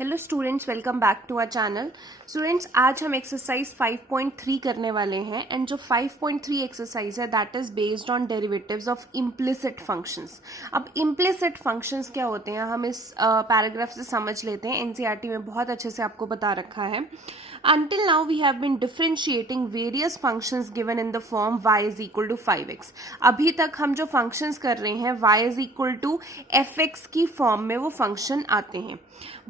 Hello students, welcome back to our channel. Students, आज हम exercise 5.3 करने वाले हैं एंड जो 5.3 एक्सरसाइज है that is based on derivatives of implicit functions. अब इम्प्लिसिट फंक्शंस क्या होते हैं हम इस पैराग्राफ से समझ लेते हैं। एनसीईआरटी में बहुत अच्छे से आपको बता रखा है। Until now we have been differentiating various functions given in the form y is equal to 5x। अभी तक हम जो functions कर रहे हैं y is equal to fx की form में वो function आते हैं।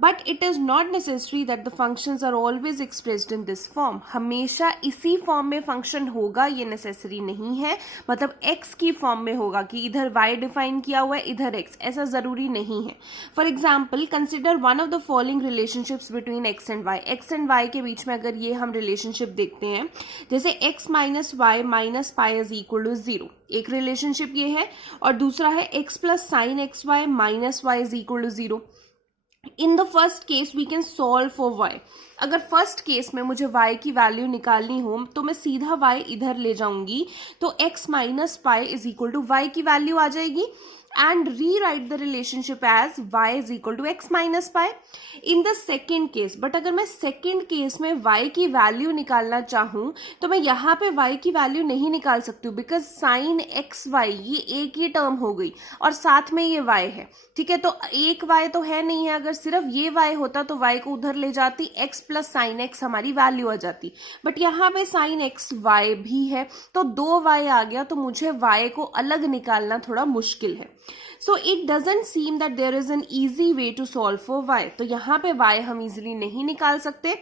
But it is not necessary that the functions are always expressed in this form। हमेशा इसी form में function होगा ये necessary नहीं है। मतलब x की form में होगा कि इधर y define किया हुआ है इधर x, ऐसा ज़रूरी नहीं है। For example, consider one of the following relationships between x and y। x and y के बीच में अगर ये हम रिलेशनशिप देखते हैं, जैसे x minus y minus pi is equal to 0, एक रिलेशनशिप ये है, और दूसरा है x plus sine x y minus y is equal to 0। In the first case we can solve for y। अगर फर्स्ट केस में मुझे y की वैल्यू निकालनी हो तो मैं सीधा y इधर ले जाऊंगी तो x minus pi is equal to y की वैल्यू आ जाएगी and rewrite the relationship as y is equal to x minus pi in the second case। But अगर मैं सेकेंड केस में y की वैल्यू निकालना चाहूँ तो मैं यहाँ पे y की वैल्यू नहीं निकाल सकती हूँ, बिकॉज साइन एक्स वाई ये एक ही टर्म हो गई और साथ में ये y है। ठीक है, तो एक y तो है नहीं है। अगर सिर्फ ये y होता तो y को उधर ले जाती, x प्लस साइन एक्स हमारी वैल्यू आ जाती, बट यहाँ पे साइन एक्स y भी है तो दो y आ गया, तो मुझे y को अलग निकालना थोड़ा मुश्किल है। So it doesn't seem that there is an easy way to solve for y। तो यहाँ पे y हम easily नहीं निकाल सकते।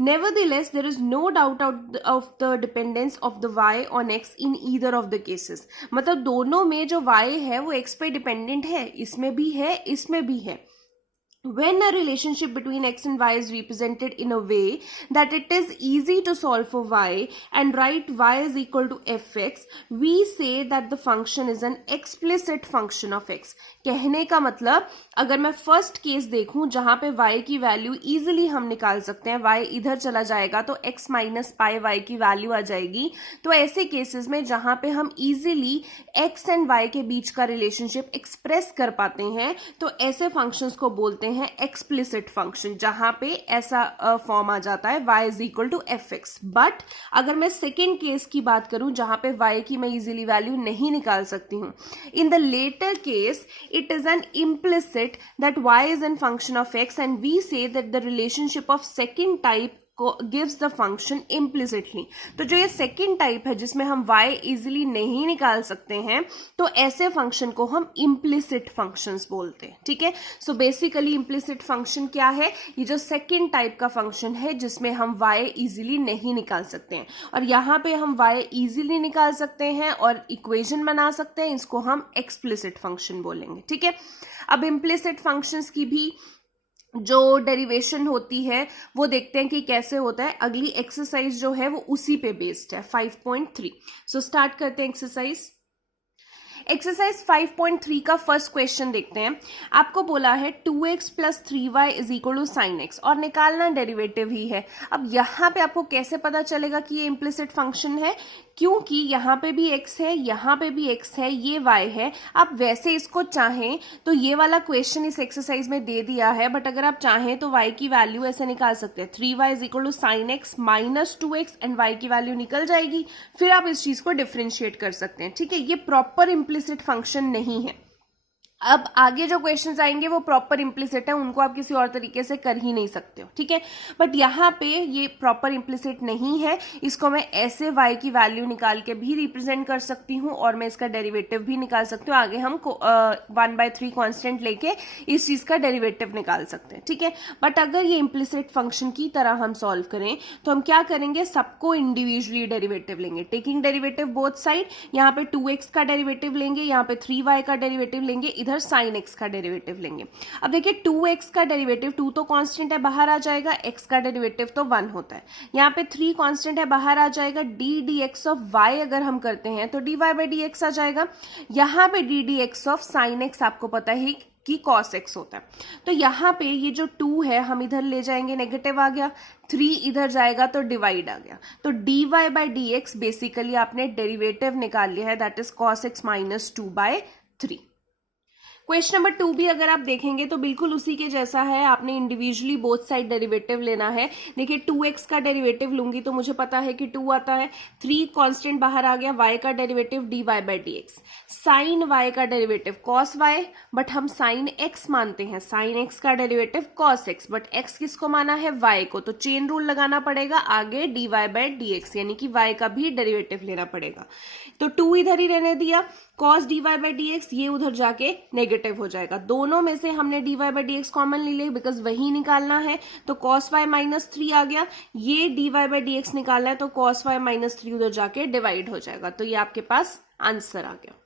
Nevertheless, there is no doubt of the dependence of the y on x in either of the cases। मतलब दोनों में जो y है वो x पे डिपेंडेंट है, इसमें भी है इसमें भी है। When a relationship between x and y is represented in a way that it is easy to solve for y and write y is equal to fx, we say that the function is an explicit function of x। कहने का मतलब अगर मैं first case देखूं जहां पे y की value easily हम निकाल सकते हैं, y इधर चला जाएगा तो x माइनस पाई y की वैल्यू आ जाएगी, तो ऐसे केसेस में जहां पे हम इजीली x एंड y के बीच का रिलेशनशिप एक्सप्रेस कर पाते हैं तो ऐसे फंक्शंस को बोलते हैं एक्सप्लिसिट फंक्शन, जहां पे ऐसा फॉर्म आ जाता है y is equal to fx। But अगर मैं सेकेंड केस की बात करूं जहां पे y की मैं इजीली वैल्यू नहीं निकाल सकती हूं, in the latter case it is an implicit that y is a function of x and we say that the relationship of second type gives the function implicitly। तो जो ये second type है जिसमें हम y इजीली नहीं निकाल सकते हैं तो ऐसे फंक्शन को हम इम्प्लिसिट फंक्शंस बोलते हैं। ठीक है, सो बेसिकली इम्प्लिसिट फंक्शन क्या है? ये जो सेकेंड टाइप का फंक्शन है जिसमें हम y इजीली नहीं निकाल सकते हैं, और यहाँ पे हम y इजीली निकाल सकते हैं और इक्वेशन बना सकते हैं, इसको हम एक्सप्लिसिट फंक्शन बोलेंगे। ठीक है, अब इम्प्लिसिट फंक्शंस की भी जो डेरिवेशन होती है वो देखते हैं कि कैसे होता है। अगली एक्सरसाइज जो है वो उसी पे बेस्ड है, 5.3। सो स्टार्ट करते हैं एक्सरसाइज। एक्सरसाइज 5.3 का फर्स्ट क्वेश्चन देखते हैं। आपको बोला है 2x plus 3y is equal to sine x और निकालना डेरिवेटिव ही है। अब यहाँ पे आपको कैसे पता चलेगा कि ये इम्प्लिसिट फंक्शन है? क्योंकि यहाँ पे भी x है, यहाँ पे भी x है, ये y है। आप वैसे इसको चाहें तो ये वाला क्वेश्चन इस एक्सरसाइज में दे दिया है, बट अगर आप चाहें तो y की वैल्यू ऐसे निकाल सकते हैं, 3y is equal to sine x minus 2x and y की वैल्यू निकल जाएगी, फिर आप इस चीज को डिफ्रेंशिएट कर सकते हैं। ठीक है, ये प्रॉपर इम्प्लिसिट फंक्शन नहीं है। अब आगे जो क्वेश्चंस आएंगे वो प्रॉपर इम्प्लिसिट है, उनको आप किसी और तरीके से कर ही नहीं सकते हो। ठीक है, बट यहाँ पे ये प्रॉपर इम्प्लिसिट नहीं है, इसको मैं ऐसे y की वैल्यू निकाल के भी रिप्रेजेंट कर सकती हूँ और मैं इसका डेरिवेटिव भी निकाल सकती हूँ। आगे हम 1/3 कांस्टेंट लेके इस चीज का डेरिवेटिव निकाल सकते हैं। ठीक है, बट अगर ये इम्प्लिसिट फंक्शन की तरह हम सॉल्व करें तो हम क्या करेंगे, सबको इंडिविजुअली डेरिवेटिव लेंगे, टेकिंग डेरिवेटिव बोथ साइड। यहाँ पे 2x का डेरिवेटिव लेंगे, यहाँ पे 3y का डेरिवेटिव लेंगे, इधर साइन x का डेरिवेटिव लेंगे। अब देखिए 2x का डेरिवेटिव 2 तो कांस्टेंट है बाहर आ जाएगा, x का डेरिवेटिव तो 1 होता है। यहाँ पे 3 कांस्टेंट है बाहर आ जाएगा, d dx ऑफ y अगर हम करते हैं तो dy by dx आ जाएगा। यहाँ पे d dx of sine x आपको पता है कि cos x होता है, तो यहाँ पे ये जो 2 है हम इधर ले जाएंगे, नेगेटिव आ गया, 3 इधर जाएगा तो डिवाइड आ गया, तो dy by dx बेसिकली आपने डेरिवेटिव निकाल लिया है, that is cos x minus 2/3। Question number 2 भी अगर आप देखेंगे तो बिल्कुल उसी के जैसा है, आपने इंडिविजुअली बोथ साइड डेरिवेटिव लेना है। देखिए 2x का डेरिवेटिव लूंगी तो मुझे पता है कि 2 आता है, 3 कांस्टेंट बाहर आ गया, y का derivative dy by dx, sine y का डेरिवेटिव cos y, बट हम साइन x मानते हैं, साइन x का derivative cos x, but x किसको माना है, y को, तो चेन रूल लगाना पड़ेगा आगे dy बाई dx, यानी कि y का भी डेरिवेटिव लेना पड़ेगा। तो 2 इधर ही रहने दिया, cos dy बाई dx ये उधर जाके नेगेटिव हो जाएगा। दोनों में से हमने dy बाई dx कॉमन ले लिया बिकॉज वही निकालना है, तो cos y माइनस 3 आ गया, ये dy बाई dx निकालना है तो cos y माइनस 3 उधर जाके डिवाइड हो जाएगा, तो ये आपके पास आंसर आ गया।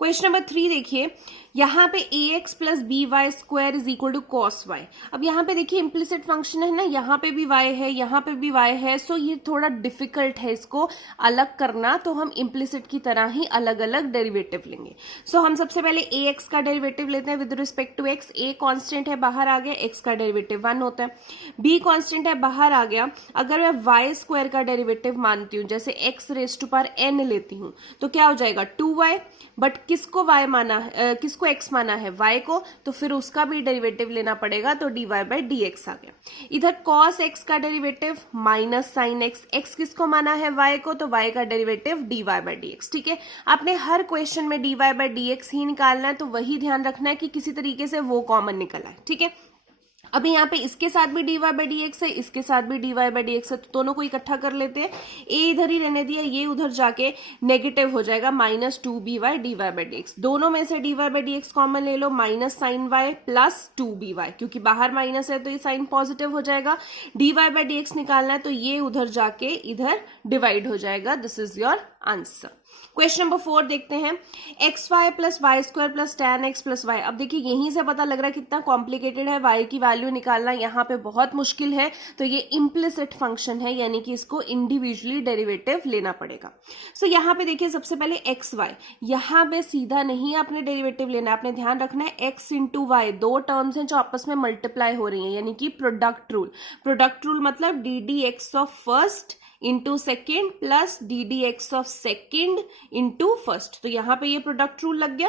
क्वेश्चन नंबर 3 देखिए, यहाँ पे ax plus B Y square is equal to cos Y. अब यहाँ पे देखिए इम्प्लिसिट फंक्शन है ना, यहाँ पे भी y है, यहाँ पे भी y है, सो ये थोड़ा डिफिकल्ट है इसको अलग करना, तो हम इम्प्लिसिट की तरह ही अलग अलग डेरिवेटिव लेंगे। सो हम सबसे पहले ax का डेरिवेटिव लेते हैं with respect to x, a constant है बाहर आ गया, x का डेरिवेटिव 1 होता है, b कांस्टेंट है बाहर आ गया, अगर मैं y स्क्वायर का डेरिवेटिव मानती हूँ जैसे x raise to power n लेती हूँ तो क्या हो जाएगा 2y, बट किसको y माना है, किसको x माना है, y को, तो फिर उसका भी डेरिवेटिव लेना पड़ेगा, तो dy बाई dx आ गया। इधर cos x का derivative minus sine x, x किसको माना है, y को, तो y का डेरिवेटिव dy बाई dx। ठीक है, आपने हर क्वेश्चन में dy बाई dx ही निकालना है, तो वही ध्यान रखना है कि किसी तरीके से वो कॉमन निकल आए। ठीक है, अभी यहाँ पे इसके साथ भी dy बाई dx है, इसके साथ भी dy बाई dx है, तो दोनों को इकट्ठा कर लेते हैं, a इधर ही रहने दिया, ये उधर जाके नेगेटिव हो जाएगा, minus 2by dy by dx, दोनों में से dy बाई dx कॉमन ले लो, minus sine y plus 2by, क्योंकि बाहर माइनस है तो ये साइन पॉजिटिव हो जाएगा, dy बाई dx निकालना है तो ये उधर जाके इधर डिवाइड हो जाएगा। This is your answer. Question number 4 देखते हैं, x y plus y square plus tan x plus y. अब देखिए यहीं से पता लग रहा है कितना कॉम्प्लिकेटेड है, y की वैल्यू निकालना यहाँ पे बहुत मुश्किल है, तो ये इम्प्लिसिट फंक्शन है, यानी कि इसको इंडिविजुअली डेरिवेटिव लेना पड़ेगा। सो यहाँ पे देखिए सबसे पहले एक्स वाई, यहाँ पे सीधा नहीं आपने डेरिवेटिव लेना है, आपने ध्यान रखना है एक्स इंटू वाई, दो टर्म्स हैं जो आपस में मल्टीप्लाई हो रही हैं, यानी कि प्रोडक्ट रूल। प्रोडक्ट रूल मतलब D d x of first into second plus d d x of second into first, तो यहाँ पे ये प्रोडक्ट रूल लग गया।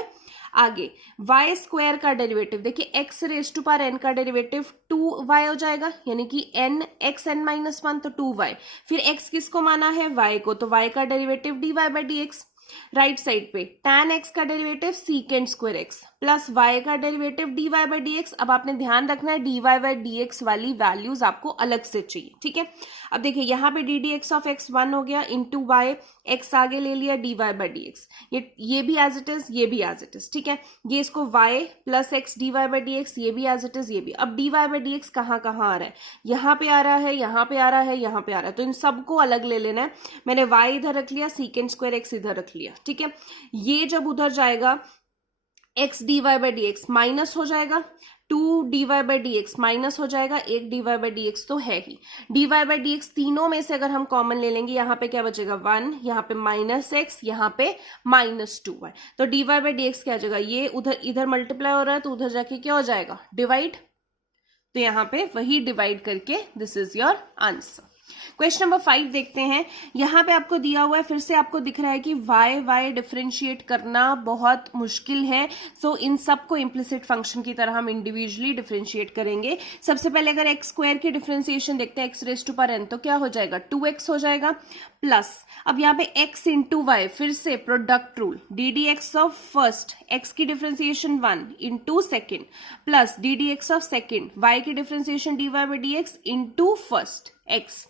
आगे y स्क्वायर का डेरिवेटिव देखिए, x raise to power n का डेरिवेटिव 2y हो जाएगा, यानी कि n x n माइनस 1 तो 2y, फिर x किसको माना है, y को, तो y का derivative dy by dx। Right side पे tan x का derivative secant square x plus y का डेरिवेटिव dy बाई dx। अब आपने ध्यान रखना है dy बाई dx वाली वैल्यूज आपको अलग से चाहिए। ठीक है, अब देखिए यहाँ पे D d x of x 1 हो गया, इंटू वाई, एक्स आगे ले लिया dy बाई dx, ये भी एज इट इज, ये भी एज इट इज। ठीक है, ये इसको y plus x dy by dx, ये भी एज इट इज, ये भी। अब dy बाई dx कहाँ कहाँ आ रहा है, यहाँ पे आ रहा है, यहाँ पे आ रहा है, यहाँ पे आ रहा है, तो इन सबको अलग ले लेना है। मैंने y इधर रख लिया, सीकेंड स्क्वायर x इधर रख लिया। ठीक है, ये जब उधर जाएगा x dy by dx minus हो जाएगा, 2 dy बाई dx माइनस हो जाएगा, 1 dy बाई dx तो है ही। dy बाई dx तीनों में से अगर हम कॉमन ले लेंगे, यहाँ पे क्या बचेगा 1, यहाँ पे माइनस x, यहाँ पे माइनस 2y, तो dy बाई dx क्या आ जाएगा, ये उधर इधर मल्टीप्लाई हो रहा है तो उधर जाके क्या हो जाएगा डिवाइड, तो यहाँ पे वही डिवाइड करके this is your answer. Question number 5 देखते हैं, यहाँ पे आपको दिया हुआ है, फिर से आपको दिख रहा है कि y डिफरेंशिएट करना बहुत मुश्किल है, सो इन सबको इम्प्लिसिट फंक्शन की तरह हम इंडिविजुअली डिफरेंशिएट करेंगे। सबसे पहले अगर एक्स स्क्वायर की डिफरेंशिएशन देखते हैं, x raise to power n, तो क्या हो जाएगा 2x हो जाएगा, प्लस अब यहाँ पे x इंटू वाई, फिर से product rule, d d x of first x की differentiation 1 into second plus d d x of second y की differentiation dy by dx into first x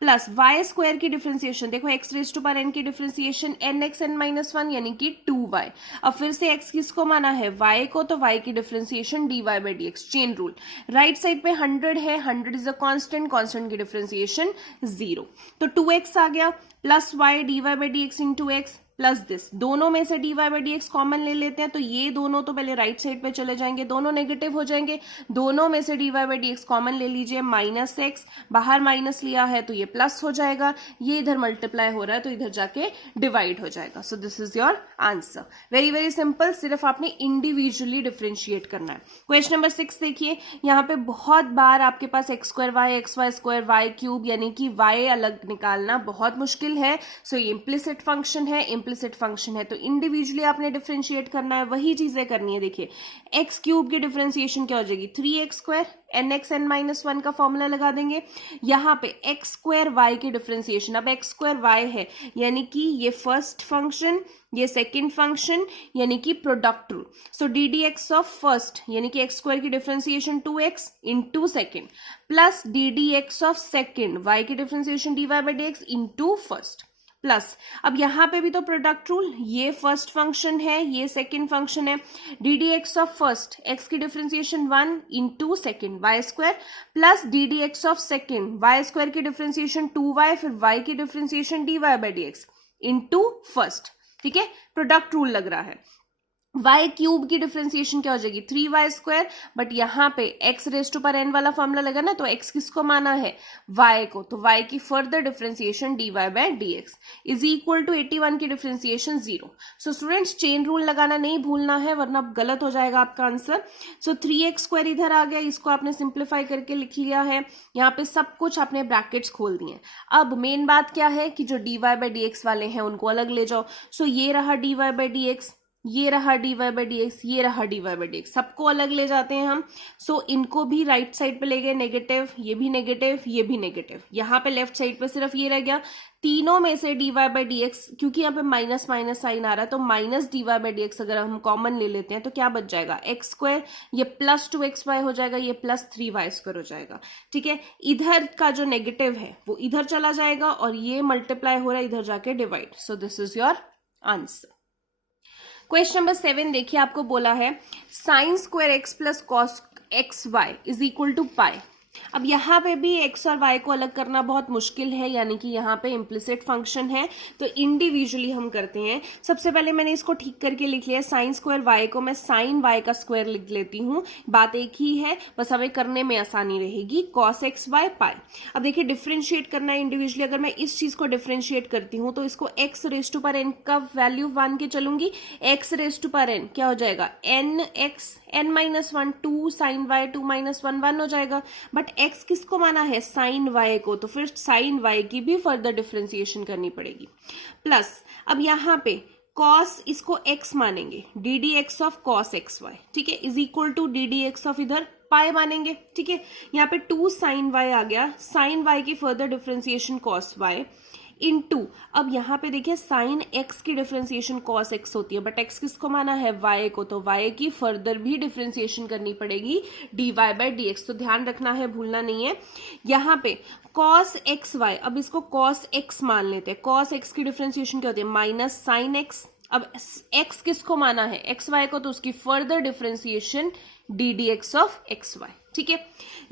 plus y square की differentiation देखो, x raise to power n की differentiation n x n minus 1 यानी कि 2y। अब फिर से x किसको माना है, y को, तो y की differentiation dy by dx, chain rule. Right side पे 100 है, 100 इज अ कांस्टेंट, कांस्टेंट की डिफरेंशिएशन 0, तो 2x आ गया plus y dy by dx into x plus this, दोनों में से dy बाई dx कॉमन ले लेते हैं, तो ये दोनों तो पहले राइट साइड पे चले जाएंगे, दोनों नेगेटिव हो जाएंगे, दोनों में से dy बाई dx कॉमन ले लीजिए, माइनस x, बाहर माइनस लिया है तो ये प्लस हो जाएगा, ये इधर मल्टीप्लाई हो रहा है तो इधर जाके डिवाइड हो जाएगा। सो this is your answer, very very simple, सिर्फ आपने इंडिविजुअली डिफरेंशिएट करना है। क्वेश्चन नंबर 6 देखिए, यहाँ पे बहुत बार आपके पास x square y, x y square y cube, यानी कि y अलग निकालना बहुत मुश्किल है, सो ये इम्प्लिसिट फंक्शन है, इम्प्लिसिट फंक्शन है, तो इंडिविजुअली आपने डिफरेंशिएट करना है, वही चीजें करनी है। देखिए एक्स क्यूब की डिफरेंशिएशन क्या हो जाएगी 3x² nx n-1 का फॉर्मूला लगा देंगे। यहाँ पे x² y की डिफरेंशिएशन, अब x² y है यानी कि ये फर्स्ट फंक्शन, ये सेकंड फंक्शन, यानी कि product rule. So d d x of first यानी कि x² की differentiation 2x into second plus d d x of second y की differentiation dy by d x into first plus, अब यहां पे भी तो प्रोडक्ट रूल, ये फर्स्ट फंक्शन है, ये सेकंड फंक्शन है, D d x of first x की differentiation 1 into second y² plus d d x of second y² की डिफरेंशिएशन 2y, फिर y की differentiation dy by d x into first. ठीक है, product rule लग रहा है। y क्यूब की डिफरेंशिएशन क्या हो जाएगी 3y², बट यहाँ पे x रेज टू पर n वाला फॉर्मूला लगा ना, तो x किसको माना है y को, तो y की further differentiation dy by dx is equal to 81 की differentiation 0। So students chain rule लगाना नहीं भूलना है, वरना गलत हो जाएगा आपका आंसर। सो 3x² इधर आ गया, इसको आपने सिंप्लीफाई करके लिख लिया है, यहाँ पे सब कुछ आपने ब्रैकेट्स खोल दिए। अब मेन बात क्या है कि जो dy बाय dx वाले हैं उनको अलग ले जाओ। सो ये रहा dy बाय dx, ये रहा dy बाई डी एक्स, ये रहा dy बाई डी एक्स, सबको अलग ले जाते हैं हम। सो इनको भी राइट साइड पे ले गए नेगेटिव, ये भी नेगेटिव, ये भी नेगेटिव, यहाँ पे लेफ्ट साइड पे सिर्फ ये रह गया। तीनों में से dy बाई डी एक्स, क्योंकि यहाँ पे माइनस माइनस साइन आ रहा है, तो minus dy by d x अगर हम कॉमन ले लेते हैं तो क्या बच जाएगा x², ये प्लस 2xy हो जाएगा, ये प्लस 3y² हो जाएगा। ठीक है, इधर का जो नेगेटिव है वो इधर चला जाएगा और ये मल्टीप्लाई हो रहा है इधर जाके divide. So this is your answer. Question number 7 देखिए, आपको बोला है sin² x plus cos xy is equal to pi. अब यहाँ पे भी x और y को अलग करना बहुत मुश्किल है, यानी कि यहाँ पे इम्प्लिसिट फंक्शन है, तो इंडिविजुअली हम करते हैं। सबसे पहले मैंने इसको ठीक करके लिख लिया, sin² y को मैं sin y का स्क्वायर लिख लेती हूँ, बात एक ही है, बस हमें करने में आसानी रहेगी। cos xy पाई। अब देखिए डिफ्रेंशिएट करना है इंडिविजुअली, अगर मैं इस चीज को डिफ्रेंशिएट करती हूँ तो इसको x रेज टू पर n का वैल्यू मान के चलूंगी, x रेज टू पर n क्या हो जाएगा nx n-1, 2 sin y 2 - 1 1 हो जाएगा। बट x किसको माना है sin y को, तो फिर sin y की भी फर्दर डिफरेंशिएशन करनी पड़ेगी। प्लस अब यहाँ पे cos इसको x मानेंगे, d d x of cos xy, ठीक है, is equal to d d x of इधर पाई मानेंगे। ठीक है, यहाँ पे 2 sin y आ गया, sin y की further differentiation cos y into, अब यहाँ पे देखिए sin x की डिफरेंशिएशन cos x होती है, बट x किसको माना है y को, तो y की फर्दर भी डिफरेंशिएशन करनी पड़ेगी dy बाई dx। तो ध्यान रखना है, भूलना नहीं है। यहाँ पे cos xy, अब इसको cos x मान लेते हैं, cos x की डिफरेंशिएशन क्या होती है माइनस sin x। अब x किसको माना है xy को, तो उसकी further differentiation d d x of x y. ठीक है,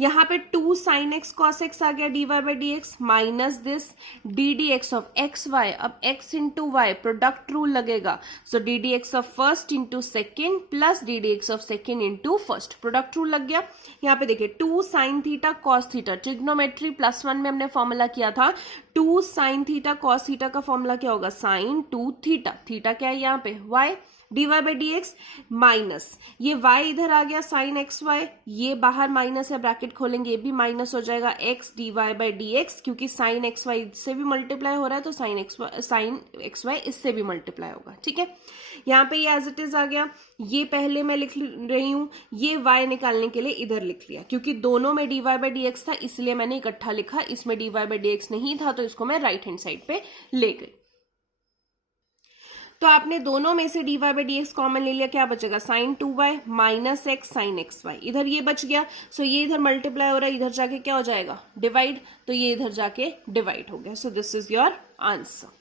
यहाँ पे 2 sin x cos x आ गया dy by d x minus this d d x of x y. अब x into y product rule लगेगा, so d d x of first into second plus d d x of second into first, product rule लग गया। यहाँ पे देखिए 2 sin theta cos theta, trigonometry +1 में हमने formula किया था, 2 sin थीटा cos थीटा का फॉर्मूला क्या होगा sin 2 थीटा, थीटा क्या है यहाँ पे y, d y by d x minus ये y इधर आ गया sin एक्स वाई, ये बाहर माइनस है, ब्रैकेट खोलेंगे ये भी माइनस हो जाएगा x d y by d x, क्योंकि sin एक्स वाई इससे भी मल्टीप्लाई हो रहा है तो sin एक्स वाई इससे भी मल्टीप्लाई होगा। ठीक है, यहाँ पे ये एज इट इज आ गया, ये पहले मैं लिख रही हूँ, ये y निकालने के लिए इधर लिख लिया, क्योंकि दोनों में d y by d x था इसलिए मैंने इकट्ठा लिखा, इसमें d y by d x नहीं था तो इसको मैं राइट हैंड साइड पे ले गई। तो आपने दोनों में से d y by d x common ले लिया, क्या बचेगा sin 2y minus x sine x y, इधर ये बच गया। सो ये इधर मल्टीप्लाई हो रहा है, इधर जाके क्या हो जाएगा डिवाइड, तो ये इधर जाके डिवाइड हो गया। So this is your answer.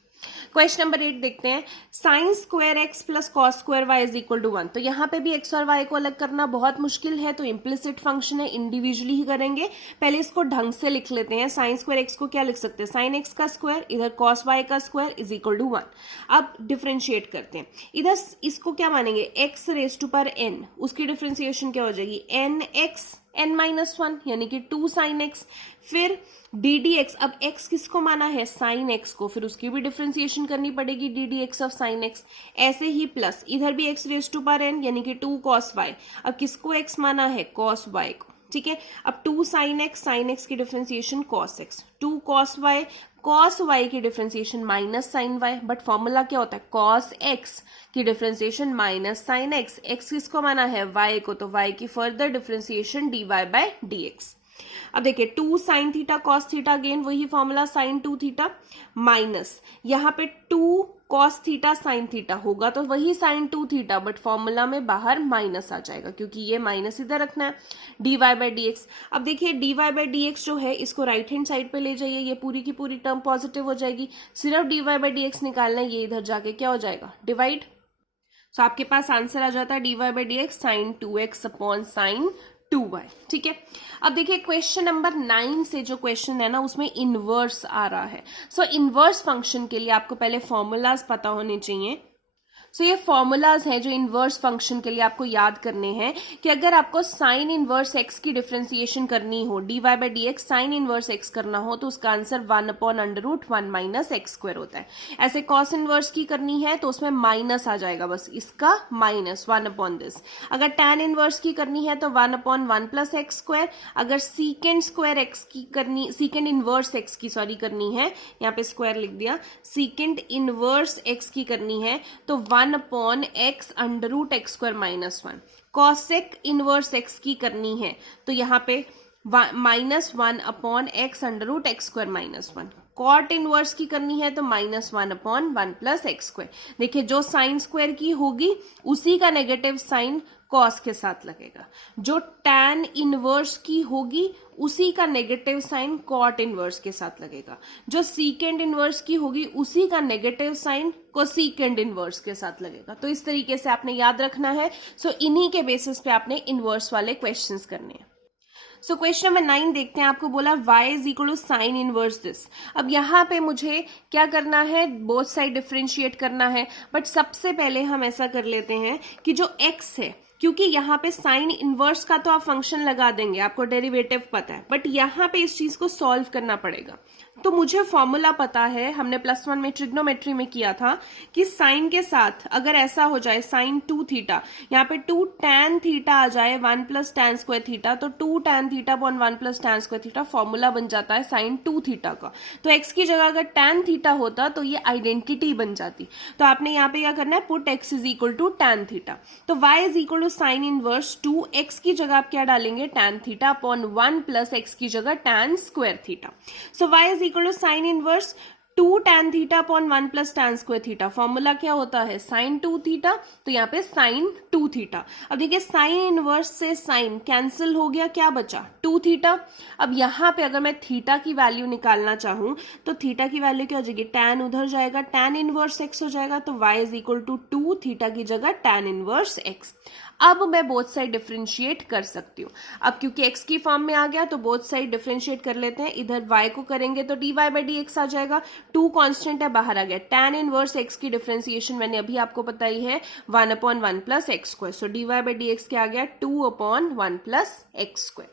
Question number 8 देखते हैं, sin square x plus cos square y is equal to 1। तो यहाँ पे भी x और y को अलग करना बहुत मुश्किल है, तो इम्प्लिसिट फंक्शन है, इंडिविजुअली ही करेंगे। पहले इसको ढंग से लिख लेते हैं, sin स्क्वायर x को क्या लिख सकते हैं sin x का स्क्वायर, इधर cos y का स्क्वायर इज इक्वल टू 1। अब डिफ्रेंशिएट करते हैं, इधर इसको क्या मानेंगे x रेज टू पर n, उसकी डिफ्रेंशिएशन क्या हो जाएगी nx n-1 यानी कि 2 sin x, फिर डी डी एक्स, अब x किसको माना है sin x को, फिर उसकी भी डिफ्रेंशिएशन करनी पड़ेगी D d x of sin x, ऐसे ही प्लस इधर भी x रेज टू पर n यानी कि 2 cos y, अब किसको x माना है cos y को। ठीक है। अब 2 sin x की differentiation cos x, 2 cos y की differentiation minus sin y, but formula क्या होता है, cos x की differentiation minus sin x, x किसको माना है, y को, तो y की further differentiation dy by dx। अब देखिए 2 sin theta cos theta, again वही फॉर्मूला sin 2 थीटा माइनस यहाँ पे 2 cos थीटा sin थीटा होगा तो वही sin 2 थीटा, बट फॉर्मूला में बाहर माइनस आ जाएगा क्योंकि ये माइनस इधर रखना है, dy by dx। अब देखिए dy by dx जो है इसको राइट हैंड साइड पे ले जाइए, ये पूरी की पूरी टर्म पॉजिटिव हो जाएगी, सिर्फ dy by dx निकालना है, ये इधर जाके क्या हो जाएगा, डिवाइड। सो आपके पास आंसर आ जाता है dy by dx sin 2x upon sin 2y, ठीक है। अब देखिए क्वेश्चन नंबर 9 से जो क्वेश्चन है ना उसमें इनवर्स आ रहा है। सो इनवर्स फंक्शन के लिए आपको पहले फॉर्मूलाज पता होने चाहिए। सो ये फॉर्मूलाज हैं जो इनवर्स फंक्शन के लिए आपको याद करने हैं कि अगर आपको साइन इनवर्स एक्स की डिफरेंशिएशन करनी हो, dy by dx sine inverse x करना हो, तो उसका answer 1 upon √1 minus x square होता है। ऐसे कॉस इनवर्स की करनी है तो उसमें माइनस आ जाएगा, बस इसका माइनस 1 अपॉन दिस। अगर टैन इनवर्स की करनी है तो 1 अपॉन 1 प्लस एक्स स्क्वायर। अगर सीकेंड स्क्वायर एक्स की करनी, सीकेंड इनवर्स एक्स की सॉरी करनी है, यहाँ पे स्क्वायर लिख दिया, सीकेंड इनवर्स एक्स की करनी है तो 1 upon x under root x square minus 1। Cosec inverse x की करनी है तो यहाँ पे minus 1 upon x under root x square minus 1। Cot inverse की करनी है तो minus 1 upon 1 plus x square. देखिए जो साइन स्क्वायर की होगी उसी का नेगेटिव साइन कॉस के साथ लगेगा, जो टैन इनवर्स की होगी उसी का नेगेटिव साइन कॉट इनवर्स के साथ लगेगा, जो सीकेंड इनवर्स की होगी उसी का नेगेटिव साइन कोसीकेंड इनवर्स के साथ लगेगा। तो इस तरीके से आपने याद रखना है। सो इन्हीं के बेसिस पे आपने इनवर्स वाले क्वेश्चंस करने हैं। सो क्वेश्चन नंबर 9 देखते हैं, आपको बोला y is equal to sine inverse this. अब यहाँ पे मुझे क्या करना है, बोथ साइड डिफरेंशिएट करना है, बट सबसे पहले हम ऐसा कर लेते हैं कि जो x है, क्योंकि यहाँ पे साइन इनवर्स का तो आप फंक्शन लगा देंगे, आपको डेरिवेटिव पता है, बट यहाँ पे इस चीज को सॉल्व करना पड़ेगा। तो मुझे फॉर्मूला पता है, हमने +1 में ट्रिग्नोमेट्री में किया था कि साइन के साथ अगर ऐसा हो जाए साइन 2 थीटा, यहाँ पे 2 tan थीटा आ जाए 1 प्लस टैन स्क्वायर थीटा, तो 2 tan theta upon 1 plus tan square theta formula बन जाता है साइन 2 थीटा का। तो x की जगह अगर tan थीटा होता तो ये आइडेंटिटी बन जाती। तो आपने यहाँ पे क्या करना है, put x is equal to tan theta. तो y is equal to sine inverse 2x की जगह आप क्या डालेंगे, tan theta upon 1 plus x की जगह tan square theta. So y is equal to sine inverse 2 tan theta upon 1 plus tan square theta. Formula क्या होता है, साइन 2 थीटा, तो यहाँ पे साइन 2 थीटा। अब देखिए साइन इनवर्स से साइन कैंसिल हो गया, क्या बचा 2 थीटा। अब यहाँ पे अगर मैं थीटा की वैल्यू निकालना चाहूं तो थीटा की वैल्यू क्या हो जाएगी, टैन उधर जाएगा, टैन इनवर्स एक्स हो जाएगा, तो y is equal to 2 theta की जगह टैन इनवर्स एक्स। अब मैं बोथ साइड डिफरेंशिएट कर सकती हूँ। अब क्योंकि x की फॉर्म में आ गया तो बोथ साइड डिफरेंशिएट कर लेते हैं। इधर y को करेंगे तो dy by dx आ जाएगा, 2 कांस्टेंट है बाहर आ गया, tan इनवर्स x की डिफरेंशिएशन मैंने अभी आपको बताई है 1 upon 1 plus x square. So dy by dx क्या आ गया, 2 अपॉन 1 प्लस एक्स स्क्वायर।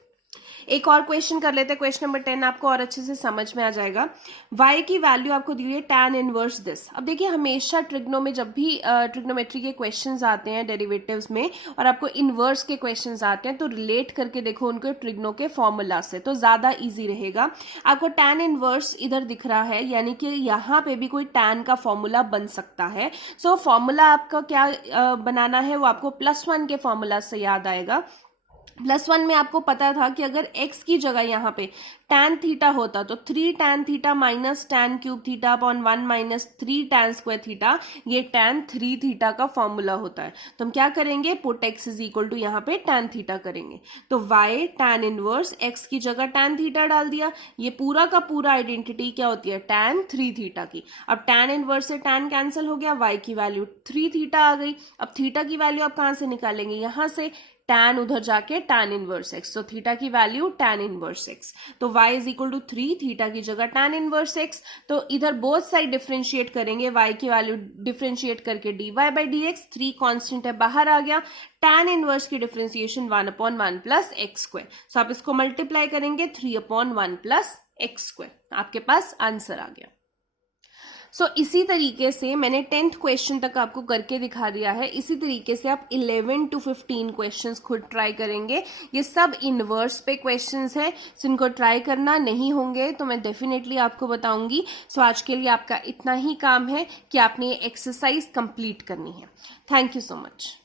एक और क्वेश्चन कर लेते हैं, क्वेश्चन नंबर 10 आपको और अच्छे से समझ में आ जाएगा। y की वैल्यू आपको दी हुई है tan इनवर्स दिस। अब देखिए हमेशा ट्रिग्नो में जब भी ट्रिग्नोमेट्री के क्वेश्चंस आते हैं डेरिवेटिव्स में और आपको इनवर्स के क्वेश्चंस आते हैं तो रिलेट करके देखो उनको ट्रिग्नो के फॉर्मूला से, तो ज्यादा इजी रहेगा। आपको tan इनवर्स इधर दिख रहा है, यानी कि यहाँ पे भी कोई tan का फॉर्मूला बन सकता है। सो फॉर्मूला आपका क्या बनाना है, वो आपको +1 के फॉर्मूला से याद आएगा। +1 में आपको पता था कि अगर x की जगह यहाँ पे tan थीटा होता तो 3 tan theta minus tan cube theta upon 1 minus 3 tan square theta, ये tan 3 थीटा का फॉर्मूला होता है। तो हम क्या करेंगे, put x is equal to यहाँ पे tan थीटा करेंगे, तो y tan इनवर्स x की जगह tan थीटा डाल दिया। ये पूरा का पूरा आइडेंटिटी क्या होती है, tan 3 थीटा की। अब tan इनवर्स से tan कैंसिल हो गया, y की वैल्यू 3 थीटा आ गई। अब थीटा की वैल्यू आप कहाँ से निकालेंगे, यहाँ से tan उधर जाके tan इनवर्स x, तो थीटा की वैल्यू tan इनवर्स x, तो y is equal to 3 theta की जगह tan इनवर्स x। तो इधर बोथ साइड डिफरेंशिएट करेंगे, y की वैल्यू डिफरेंशिएट करके dy by dx, 3 कांस्टेंट है बाहर आ गया, tan इनवर्स की differentiation 1 upon 1 plus x square. So आप इसको मल्टीप्लाई करेंगे 3 अपॉन 1 प्लस एक्स स्क्वायर, आपके पास आंसर आ गया। सो इसी तरीके से मैंने 10th क्वेश्चन तक आपको करके दिखा दिया है। इसी तरीके से आप 11 to 15 क्वेश्चंस खुद ट्राई करेंगे। ये सब इनवर्स पे क्वेश्चंस हैं, जिनको ट्राई करना नहीं होंगे तो मैं डेफिनेटली आपको बताऊंगी। सो आज के लिए आपका इतना ही काम है कि आपने ये एक्सरसाइज कंप्लीट करनी है। Thank you so much.